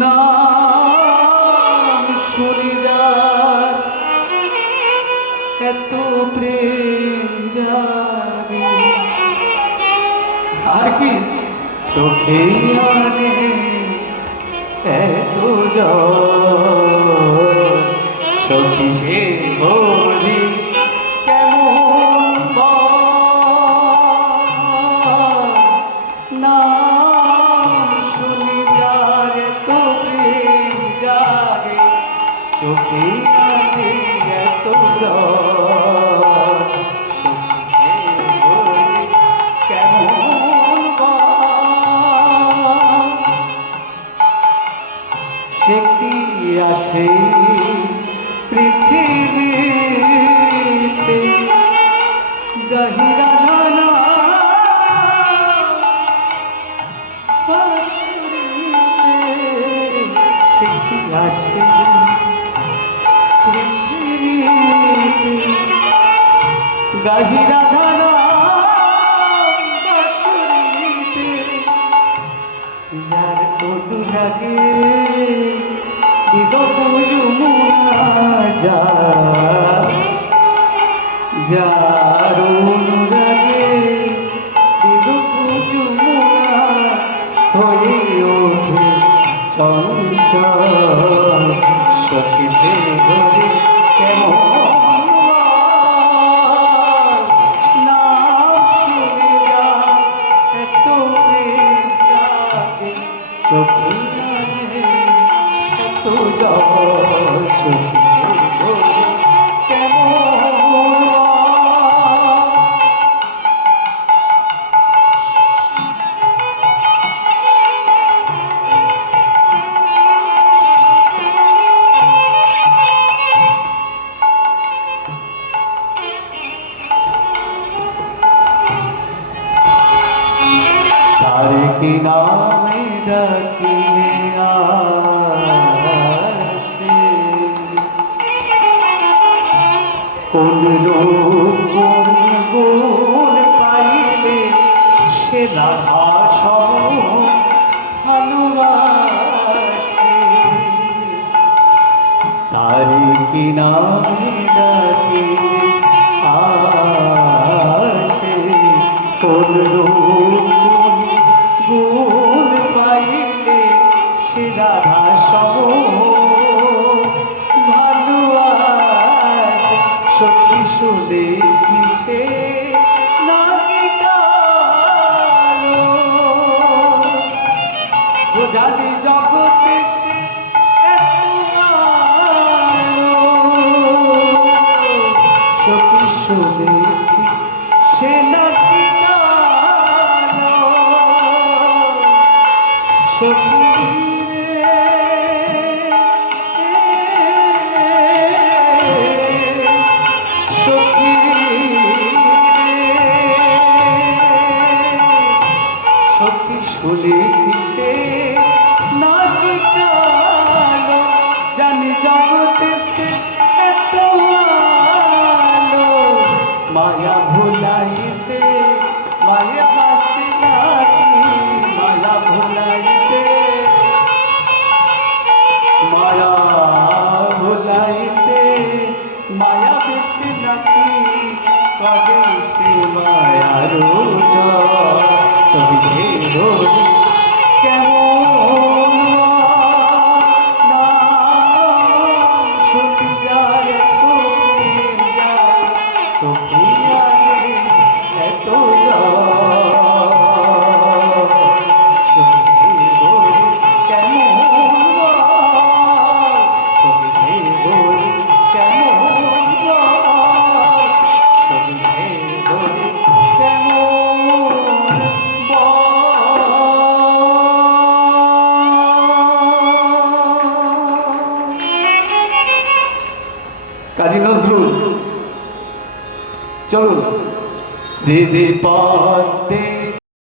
নাম শুনি যার এত প্রেম জানে আর কি চোখে আনে এত সখী সে বলি কেমন নাম শুনি যার এত প্রেম জাগে চোখে আনে এত সখী সে বলি কেমন সে কি আসে পৃথিবীতে গহিরা নানা সে কি আসে পৃথিবীতে গহিরা নানা যার কটু লাগে যার অনুরাগে হয়ে ওঠে চঞ্চল সখী সে ঘরে কেমন নাম শুনে যা এত প্রেম জাগে চোখে এত সখী সে ঘরে তারে কি নামে ডাকিলে আসে কোন রূপ কোন গুণ পাইলে সে রাধা সম ভালোবাসে তারে কি নামে ডাকিলে আসে কোন রূপ গুণ পাইলে সে রাধা সম ভালোবাসে সখী শুনেছি সে নাকি কালো জানি জগতে সে সখী শুনেছি সে নাকি সখী সখী সখী শুনেছি সে নাকি কালো জানি জগতে সে এত আলো মায়া ভুলাইতে মায়া বাসি নাকি মায়া ভুলাইতে মায়া ভুলাইতে মায়া বেশি নাকি কবে সে মায়ার তবে সে রোজ কেমন নাম শুনি যায় চোখে আগে এত কাজী নজরুল চলুন দে দে পদ্মে